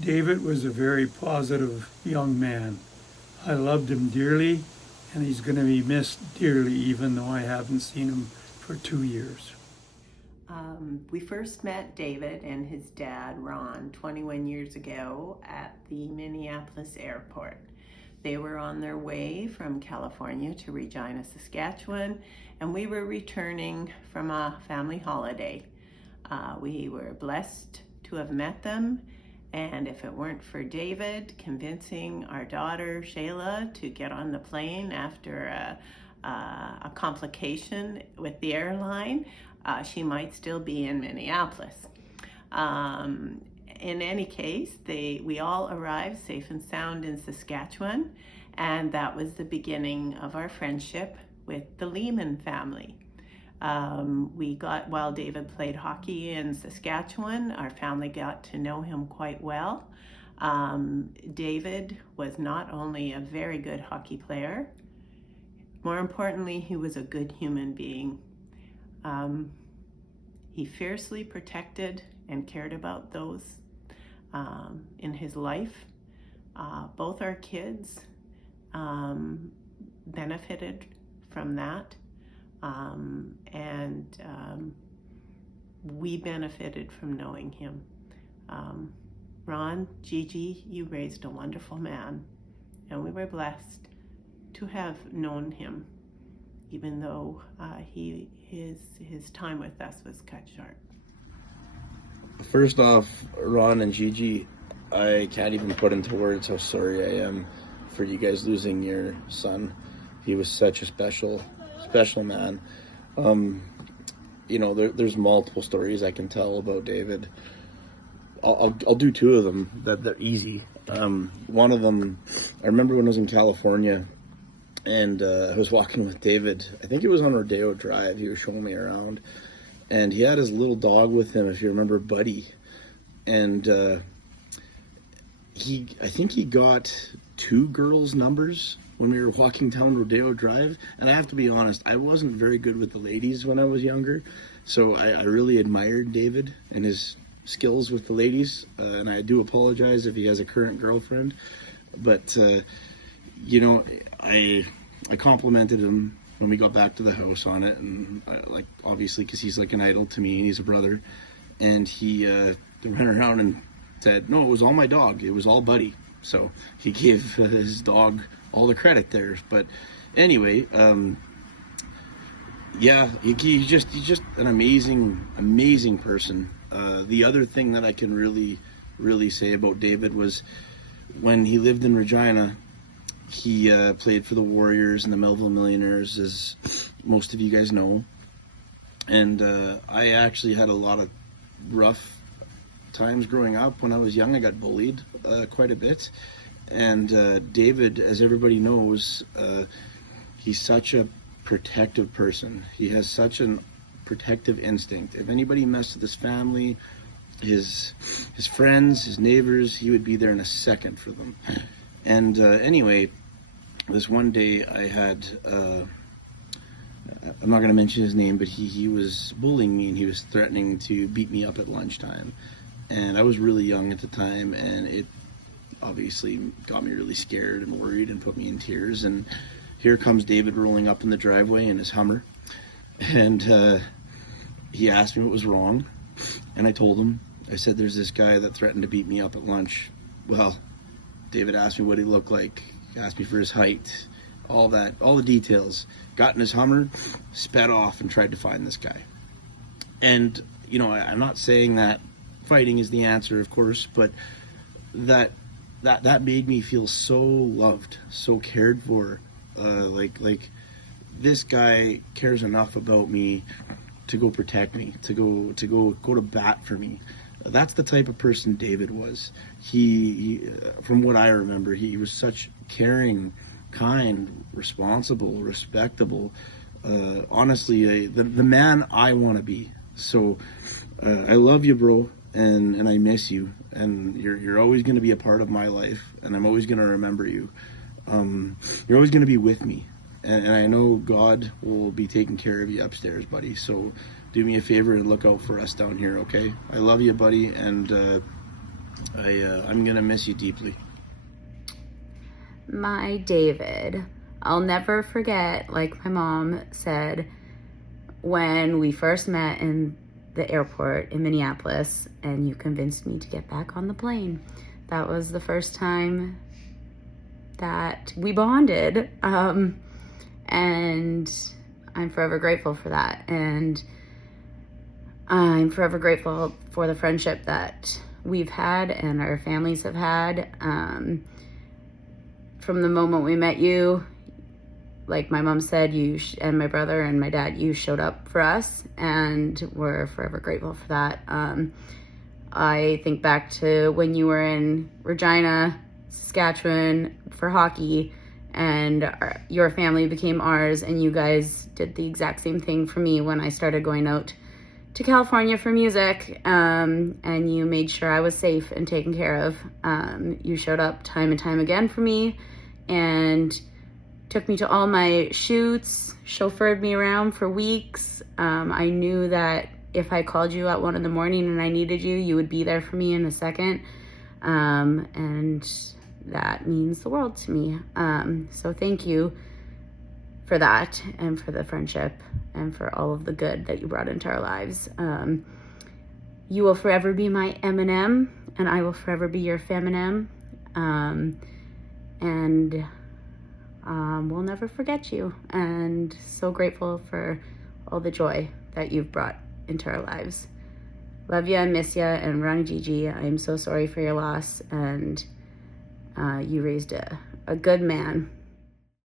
David was a very positive young man. I loved him dearly, and he's going to be missed dearly, even though I haven't seen him for 2 years. We first met David and his dad, Ron, 21 years ago at the Minneapolis airport. They were on their way from California to Regina, Saskatchewan, and we were returning from a family holiday. We were blessed to have met them, and if it weren't for David convincing our daughter Shayla to get on the plane after a complication with the airline, she might still be in Minneapolis. In any case, we all arrived safe and sound in Saskatchewan, and that was the beginning of our friendship with the Lehman family. While David played hockey in Saskatchewan, our family got to know him quite well. David was not only a very good hockey player, more importantly, he was a good human being. He fiercely protected and cared about those in his life. Both our kids benefited from that, and we benefited from knowing him. Ron, Gigi, you raised a wonderful man, and we were blessed to have known him, even though his time with us was cut short. First off, Ron and Gigi, I can't even put into words how sorry I am for you guys losing your son. He was such a special man. There's multiple stories I can tell about David. I'll do two of them that they're easy. One of them, I remember when I was in California, and I was walking with David. I think it was on Rodeo Drive. He was showing me around, and he had his little dog with him, if you remember, Buddy. And I think he got two girls' numbers when we were walking down Rodeo Drive. And I have to be honest, I wasn't very good with the ladies when I was younger, so I really admired David and his skills with the ladies. And I do apologize if he has a current girlfriend, but I complimented him when we got back to the house on it, and obviously because he's like an idol to me and he's a brother, and he ran around and said, no, it was all my dog, it was all Buddy. So he gave his dog all the credit there. But anyway, he's just an amazing person. The other thing that I can really say about David was when he lived in Regina, he played for the Warriors and the Melville Millionaires, as most of you guys know. And I actually had a lot of rough times growing up. When I was young, I got bullied quite a bit. And David, as everybody knows, he's such a protective person. He has such a protective instinct. If anybody messed with his family, his friends, his neighbors, he would be there in a second for them. And anyway, this one day I had, I'm not going to mention his name, but he was bullying me, and he was threatening to beat me up at lunchtime. And I was really young at the time, and it obviously got me really scared and worried and put me in tears. And here comes David rolling up in the driveway in his Hummer. And he asked me what was wrong. And I told him, I said, there's this guy that threatened to beat me up at lunch. Well, David asked me what he looked like, asked me for his height, all the details. Got in his Hummer, sped off, and tried to find this guy. And, I'm not saying that fighting is the answer, of course, but that made me feel so loved, so cared for. Like this guy cares enough about me to go protect me, to go to bat for me. That's the type of person David was. He from what I remember, he was such caring, kind, responsible, respectable. Honestly, the man I want to be. So I love you, bro, and I miss you, and you're always going to be a part of my life, and I'm always going to remember you. You're always going to be with me, and I know God will be taking care of you upstairs, buddy. So do me a favor and look out for us down here, okay? I love you, buddy, and I'm gonna miss you deeply. My David, I'll never forget, like my mom said, when we first met in the airport in Minneapolis and you convinced me to get back on the plane. That was the first time that we bonded. And I'm forever grateful for that. And I'm forever grateful for the friendship that we've had and our families have had. From the moment we met you, like my mom said, and my brother and my dad, you showed up for us, and we're forever grateful for that. I think back to when you were in Regina, Saskatchewan for hockey, and your family became ours, and you guys did the exact same thing for me when I started going out to California for music, and you made sure I was safe and taken care of. You showed up time and time again for me, and took me to all my shoots, chauffeured me around for weeks. I knew that if I called you at 1 a.m. and I needed you, you would be there for me in a second. And that means the world to me. So thank you for that, and for the friendship, and for all of the good that you brought into our lives. You will forever be my Eminem, and I will forever be your Feminem. We'll never forget you, and so grateful for all the joy that you've brought into our lives. Love ya and miss ya, and Ronnie Gigi, I am so sorry for your loss, and you raised a good man,